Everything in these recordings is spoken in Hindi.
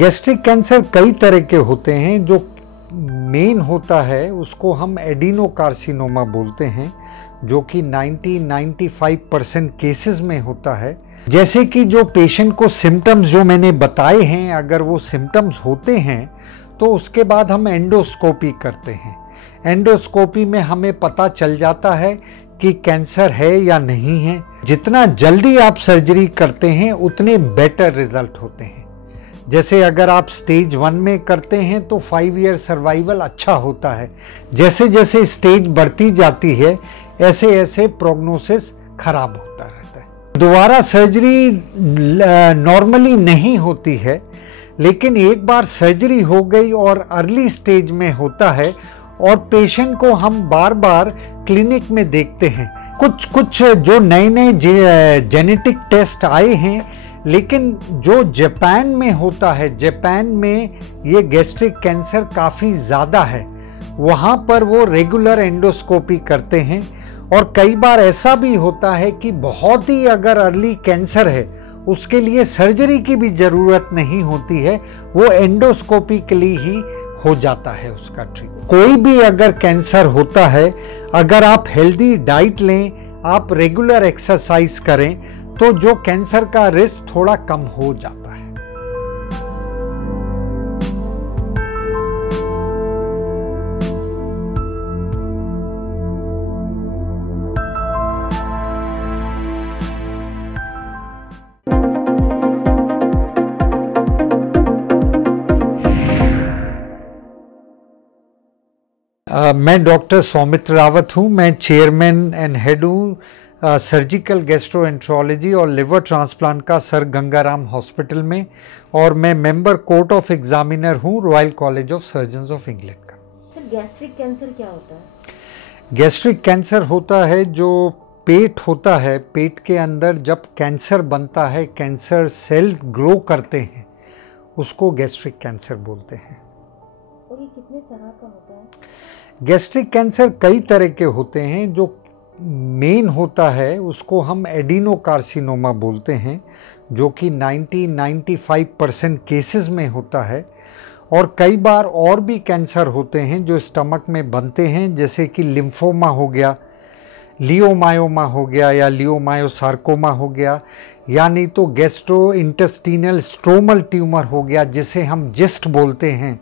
गैस्ट्रिक कैंसर कई तरह के होते हैं। जो मेन होता है उसको हम एडिनोकार्सिनोमा बोलते हैं, जो कि 90-95% केसेस में होता है। जैसे कि जो पेशेंट को सिम्टम्स जो मैंने बताए हैं, अगर वो सिम्टम्स होते हैं तो उसके बाद हम एंडोस्कोपी करते हैं। एंडोस्कोपी में हमें पता चल जाता है कि कैंसर है या नहीं है। जितना जल्दी आप सर्जरी करते हैं उतने बेटर रिजल्ट होते हैं। जैसे अगर आप स्टेज 1 में करते हैं तो 5 ईयर सर्वाइवल अच्छा होता है। जैसे जैसे स्टेज बढ़ती जाती है ऐसे ऐसे प्रोग्नोसिस खराब होता रहता है। दोबारा सर्जरी नॉर्मली नहीं होती है, लेकिन एक बार सर्जरी हो गई और अर्ली स्टेज में होता है और पेशेंट को हम बार बार क्लिनिक में देखते हैं। कुछ जो नए नए जेनेटिक टेस्ट आए हैं, लेकिन जो जापान में होता है, जापान में ये गैस्ट्रिक कैंसर काफ़ी ज़्यादा है। वहाँ पर वो रेगुलर एंडोस्कोपी करते हैं और कई बार ऐसा भी होता है कि बहुत ही अगर अर्ली कैंसर है उसके लिए सर्जरी की भी ज़रूरत नहीं होती है, वो एंडोस्कोपिकली ही हो जाता है उसका ट्रीटमेंट। कोई भी अगर कैंसर होता है, अगर आप हेल्दी डाइट लें, आप रेगुलर एक्सरसाइज करें तो जो कैंसर का रिस्क थोड़ा कम हो जाता है। मैं डॉक्टर सौमित्र रावत हूँ। मैं चेयरमैन एंड हेड हूँ सर्जिकल गैस्ट्रोएंट्रोलॉजी और लिवर ट्रांसप्लांट का सर गंगाराम हॉस्पिटल में, और मैं मेंबर कोर्ट ऑफ एग्जामिनर हूँ royal college of surgeons of England का। सर, गैस्ट्रिक कैंसर क्या होता है? गैस्ट्रिक कैंसर होता है जो पेट होता है, पेट के अंदर जब कैंसर बनता है, कैंसर सेल ग्रो करते हैं, उसको गैस्ट्रिक कैंसर बोलते हैं। और ये कितने तरह का होता है? गैस्ट्रिक कैंसर कई तरह के होते हैं। जो मेन होता है उसको हम एडिनोकार्सिनोमा बोलते हैं, जो कि 90-95% केसेस में होता है। और कई बार और भी कैंसर होते हैं जो स्टमक में बनते हैं, जैसे कि लिम्फोमा हो गया, लियोमायोमा हो गया या लियोमायोसार्कोमा हो गया, यानी तो गैस्ट्रो इंटेस्टिनल स्ट्रोमल ट्यूमर हो गया, जिसे हम जिस्ट बोलते हैं।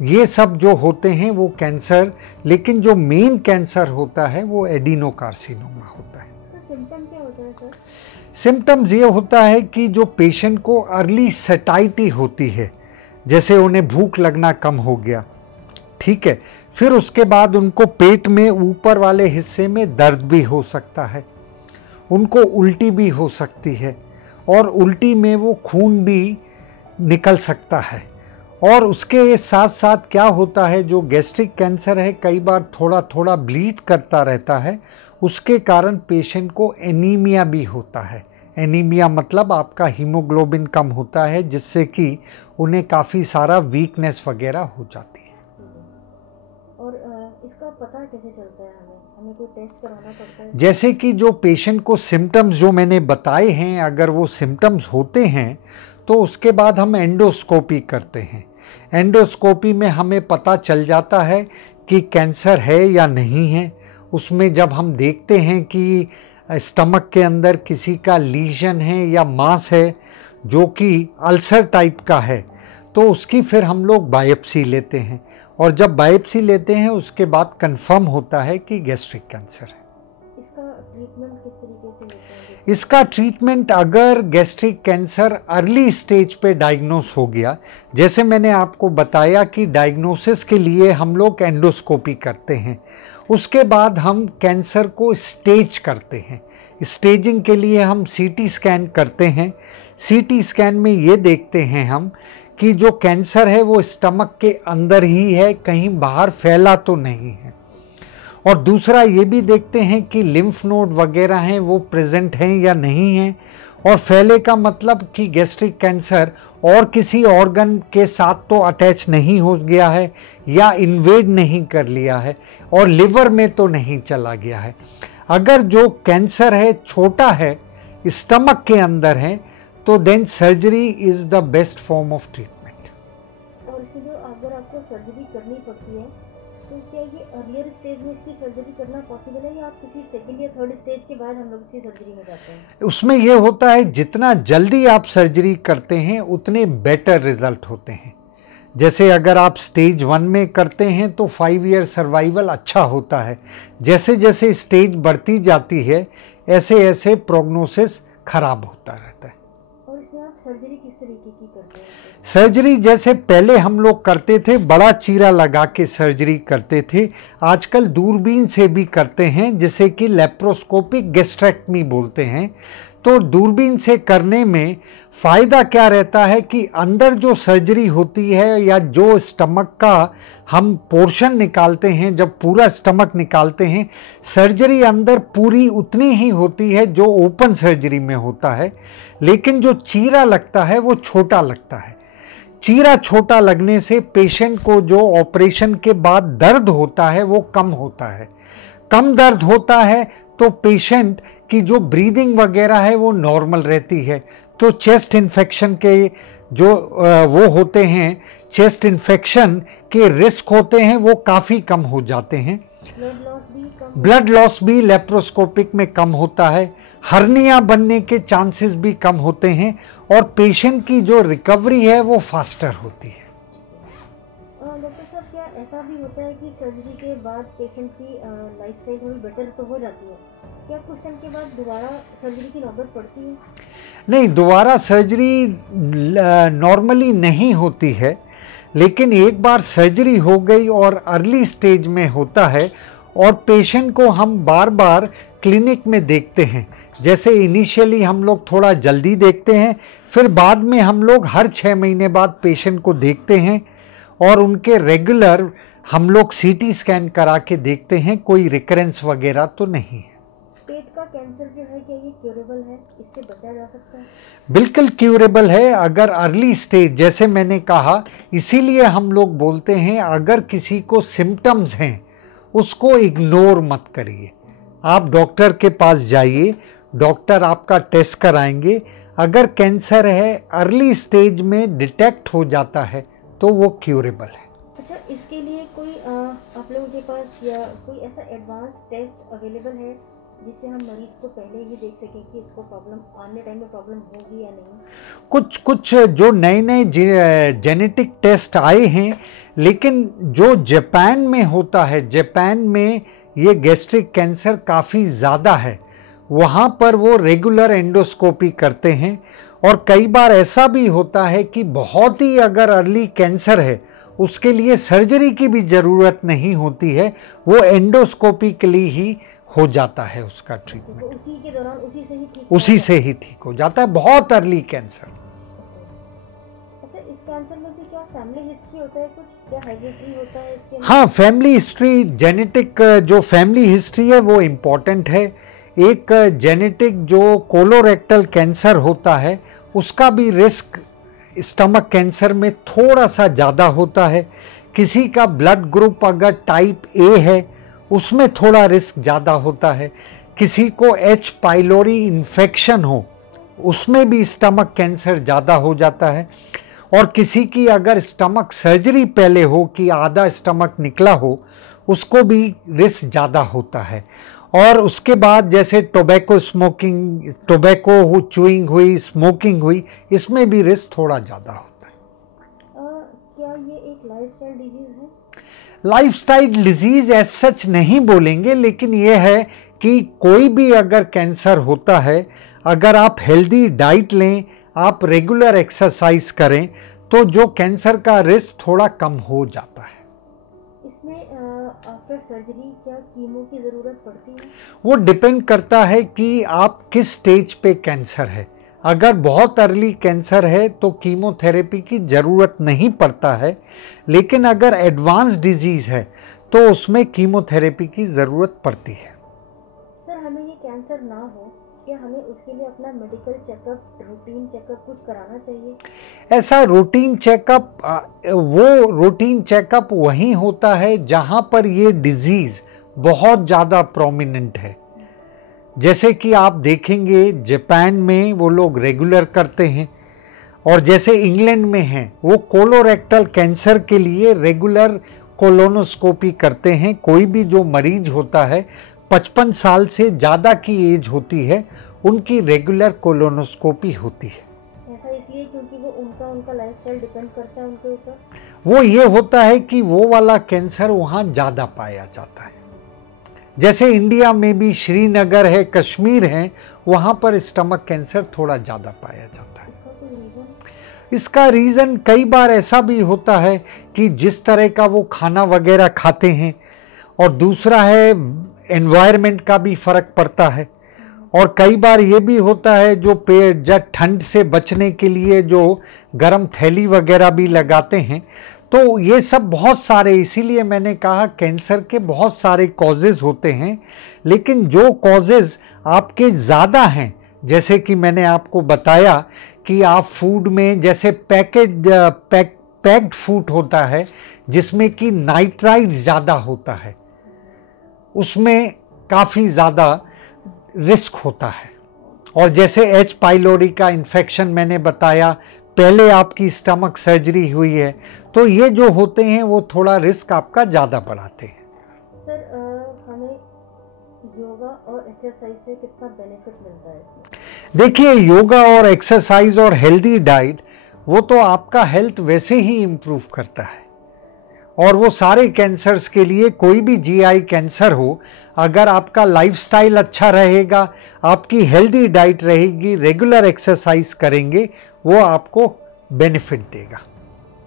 ये सब जो होते हैं वो कैंसर, लेकिन जो मेन कैंसर होता है वो एडिनोकार्सिनोमा होता है। सिम्टम क्या होता है सर? सिम्टम्स ये होता है कि जो पेशेंट को अर्ली सैटाइटी होती है, जैसे उन्हें भूख लगना कम हो गया, ठीक है, फिर उसके बाद उनको पेट में ऊपर वाले हिस्से में दर्द भी हो सकता है, उनको उल्टी भी हो सकती है, और उल्टी में वो खून भी निकल सकता है। और उसके साथ साथ क्या होता है, जो गैस्ट्रिक कैंसर है कई बार थोड़ा थोड़ा ब्लीड करता रहता है, उसके कारण पेशेंट को एनीमिया भी होता है। एनीमिया मतलब आपका हीमोग्लोबिन कम होता है, जिससे कि उन्हें काफ़ी सारा वीकनेस वगैरह हो जाती है। और इसका पता कैसे चलता है? हमें कोई टेस्ट कराना पड़ता है? जैसे कि जो पेशेंट को सिम्टम्स जो मैंने बताए हैं, अगर वो सिम्टम्स होते हैं तो उसके बाद हम एंडोस्कोपी करते हैं। एंडोस्कोपी में हमें पता चल जाता है कि कैंसर है या नहीं है। उसमें जब हम देखते हैं कि स्टमक के अंदर किसी का लीजन है या मांस है जो कि अल्सर टाइप का है, तो उसकी फिर हम लोग बायोप्सी लेते हैं, और जब बायोप्सी लेते हैं उसके बाद कंफर्म होता है कि गैस्ट्रिक कैंसर है। इसका ट्रीटमेंट किस तरीके से लेते हैं? इसका ट्रीटमेंट, अगर गैस्ट्रिक कैंसर अर्ली स्टेज पे डायग्नोस हो गया, जैसे मैंने आपको बताया कि डायग्नोसिस के लिए हम लोग एंडोस्कोपी करते हैं, उसके बाद हम कैंसर को स्टेज करते हैं। स्टेजिंग के लिए हम सीटी स्कैन करते हैं। सीटी स्कैन में ये देखते हैं हम कि जो कैंसर है वो स्टमक के अंदर ही है, कहीं बाहर फैला तो नहीं है। और दूसरा ये भी देखते हैं कि लिम्फ नोड वगैरह हैं वो प्रेजेंट हैं या नहीं हैं। और फैले का मतलब कि गैस्ट्रिक कैंसर और किसी ऑर्गन के साथ तो अटैच नहीं हो गया है या इन्वेड नहीं कर लिया है, और लिवर में तो नहीं चला गया है। अगर जो कैंसर है छोटा है, स्टमक के अंदर है, तो then surgery is the best form of treatment. Surgery करनी पड़ती है, तो क्या ये अर्लियर स्टेज में इसकी सर्जरी करना पॉसिबल है, या आप किसी सेकंड या थर्ड स्टेज के बाद हम लोग इसकी सर्जरी में जाते हैं? उसमें ये होता है, जितना जल्दी आप सर्जरी करते हैं उतने बेटर रिजल्ट होते हैं। जैसे अगर आप स्टेज 1 में करते हैं तो 5 ईयर सर्वाइवल अच्छा होता है। जैसे जैसे स्टेज बढ़ती जाती है ऐसे ऐसे प्रोग्नोसिस खराब होता रहता है। और इसमें आप सर्जरी किस तरीके की करते हैं? सर्जरी जैसे पहले हम लोग करते थे, बड़ा चीरा लगा के सर्जरी करते थे, आजकल दूरबीन से भी करते हैं, जिसे कि लेप्रोस्कोपिक गैस्ट्रेक्टमी बोलते हैं। तो दूरबीन से करने में फ़ायदा क्या रहता है कि अंदर जो सर्जरी होती है या जो स्टमक का हम पोर्शन निकालते हैं, जब पूरा स्टमक निकालते हैं, सर्जरी अंदर पूरी उतनी ही होती है जो ओपन सर्जरी में होता है, लेकिन जो चीरा लगता है वो छोटा लगता है। चीरा छोटा लगने से पेशेंट को जो ऑपरेशन के बाद दर्द होता है वो कम होता है। कम दर्द होता है तो पेशेंट की जो ब्रीदिंग वगैरह है वो नॉर्मल रहती है। तो चेस्ट इन्फेक्शन के जो वो होते हैं, चेस्ट इन्फेक्शन के रिस्क होते हैं वो काफ़ी कम हो जाते हैं। ब्लड लॉस भी लेप्रोस्कोपिक में कम होता है। हर्निया बनने के चांसेस भी कम होते हैं और पेशेंट की जो रिकवरी है वो फास्टर होती है। डॉक्टर साहब, क्या ऐसा भी होता है कि सर्जरी के बाद पेशेंट की लाइफस्टाइल थोड़ी बेटर तो हो जाती है, क्या कुछ टाइम के बाद दोबारा सर्जरी की नौबत पड़ती है? नहीं, दोबारा सर्जरी नॉर्मली नहीं होती है, लेकिन एक बार सर्जरी हो गई और अर्ली स्टेज में होता है और पेशेंट को हम बार बार क्लिनिक में देखते हैं। जैसे इनिशियली हम लोग थोड़ा जल्दी देखते हैं, फिर बाद में हम लोग हर 6 महीने बाद पेशेंट को देखते हैं और उनके रेगुलर हम लोग सीटी स्कैन करा के देखते हैं कोई रिकरेंस वगैरह तो नहीं है। पेट का कैंसर जो है, क्या ये क्यूरेबल है? इससे बचा जा सकता है? बिल्कुल क्यूरेबल है अगर अर्ली स्टेज, जैसे मैंने कहा, इसीलिए हम लोग बोलते हैं अगर किसी को सिम्टम्स हैं उसको इग्नोर मत करिए। आप डॉक्टर के पास जाइए, डॉक्टर आपका टेस्ट कराएंगे। अगर कैंसर है अर्ली स्टेज में डिटेक्ट हो जाता है तो वो क्यूरेबल है। अच्छा, इसके लिए कोई आप लोगों के पास या कोई ऐसा एडवांस टेस्ट अवेलेबल है जिससे हम मरीज को पहले ही देख सकें कि इसको प्रॉब्लम आने टाइम में प्रॉब्लम होगी या नहीं? कुछ जो नए नए जेनेटिक टेस्ट आए हैं, लेकिन जो जापान में होता है, जापान में ये गैस्ट्रिक कैंसर काफ़ी ज़्यादा है, वहाँ पर वो रेगुलर एंडोस्कोपी करते हैं। और कई बार ऐसा भी होता है कि बहुत ही अगर अर्ली कैंसर है उसके लिए सर्जरी की भी ज़रूरत नहीं होती है, वो एंडोस्कोपिकली ही हो जाता है उसका ट्रीटमेंट। उसी के दौरान उसी से ही ठीक हो जाता है, बहुत अर्ली कैंसर। अच्छा, इस कैंसर में भी क्या फैमिली हिस्ट्री होता है कुछ, क्या हेरिडिटरी होता है इसके? हाँ, फैमिली हिस्ट्री, जेनेटिक जो फैमिली हिस्ट्री है वो इम्पॉर्टेंट है। एक जेनेटिक जो कोलोरेक्टल कैंसर होता है उसका भी रिस्क स्टमक कैंसर में थोड़ा सा ज़्यादा होता है। किसी का ब्लड ग्रुप अगर टाइप ए है उसमें थोड़ा रिस्क ज़्यादा होता है। किसी को एच पाइलोरी इन्फेक्शन हो उसमें भी स्टमक कैंसर ज़्यादा हो जाता है। और किसी की अगर स्टमक सर्जरी पहले हो कि आधा स्टमक निकला हो उसको भी रिस्क ज़्यादा होता है। और उसके बाद जैसे टोबैको स्मोकिंग, टोबैको चूइंग हुई, स्मोकिंग हुई, इसमें भी रिस्क थोड़ा ज़्यादा होता है। क्या ये एक लाइफस्टाइल डिजीज़ है? लाइफस्टाइल डिजीज़ एज सच नहीं बोलेंगे, लेकिन ये है कि कोई भी अगर कैंसर होता है, अगर आप हेल्दी डाइट लें, आप रेगुलर एक्सरसाइज करें तो जो कैंसर का रिस्क थोड़ा कम हो जाता है। इसमें आफ्टर सर्जरी क्या कीमो की ज़रूरत पड़ती है? वो डिपेंड करता है कि आप किस स्टेज पे कैंसर है। अगर बहुत अर्ली कैंसर है तो कीमोथेरेपी की ज़रूरत नहीं पड़ता है, लेकिन अगर एडवांस डिजीज़ है तो उसमें कीमोथेरेपी की ज़रूरत पड़ती है। सर, हमें ये कैंसर ना हो, क्या हमें उसके लिए अपना मेडिकल चेकअप, रूटीन चेकअप कुछ कराना चाहिए? ऐसा रूटीन चेकअप, वो रूटीन चेकअप वहीं होता है जहाँ पर ये डिजीज़ बहुत ज़्यादा प्रोमिनेंट है। जैसे कि आप देखेंगे जापान में वो लोग रेगुलर करते हैं, और जैसे इंग्लैंड में हैं वो कोलोरेक्टल कैंसर के लिए रेगुलर कोलोनोस्कोपी करते हैं। कोई भी जो मरीज होता है 55 साल से ज़्यादा की एज होती है उनकी रेगुलर कोलोनोस्कोपी होती है। ऐसा इसलिए क्योंकि वो उनका लाइफस्टाइल डिपेंड करता है उनके ऊपर। वो ये होता है कि वो वाला कैंसर वहाँ ज़्यादा पाया जाता है। जैसे इंडिया में भी श्रीनगर है, कश्मीर है, वहाँ पर स्टमक कैंसर थोड़ा ज़्यादा पाया जाता है। इसका रीज़न कई बार ऐसा भी होता है कि जिस तरह का वो खाना वगैरह खाते हैं, और दूसरा है एनवायरनमेंट का भी फ़र्क पड़ता है। और कई बार ये भी होता है जो जब ठंड से बचने के लिए जो गर्म थैली वगैरह भी लगाते हैं, तो ये सब बहुत सारे, इसीलिए मैंने कहा कैंसर के बहुत सारे कॉजेज़ होते हैं। लेकिन जो कॉजेज़ आपके ज़्यादा हैं, जैसे कि मैंने आपको बताया कि आप फूड में जैसे पैक्ड फूड होता है जिसमें कि नाइट्राइट ज़्यादा होता है, उसमें काफ़ी ज़्यादा रिस्क होता है। और जैसे एच पाइलोरी का इन्फेक्शन मैंने बताया, पहले आपकी स्टमक सर्जरी हुई है, तो ये जो होते हैं वो थोड़ा रिस्क आपका ज़्यादा बढ़ाते हैं। सर हमें योगा और एक्सरसाइज से कितना बेनिफिट मिलता है इसमें? देखिए, योगा और एक्सरसाइज और हेल्दी डाइट वो तो आपका हेल्थ वैसे ही इम्प्रूव करता है। और वो सारे कैंसर्स के लिए, कोई भी जीआई कैंसर हो, अगर आपका लाइफस्टाइल अच्छा रहेगा, आपकी हेल्दी डाइट रहेगी, रेगुलर एक्सरसाइज करेंगे, वो आपको बेनिफिट देगा।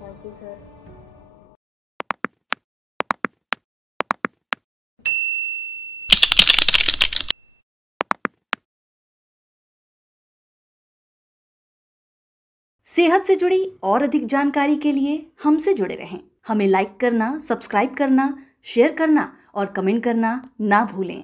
Thank you sir. सेहत से जुड़ी और अधिक जानकारी के लिए हमसे जुड़े रहें। हमें लाइक करना, सब्सक्राइब करना, शेयर करना और कमेंट करना ना भूलें।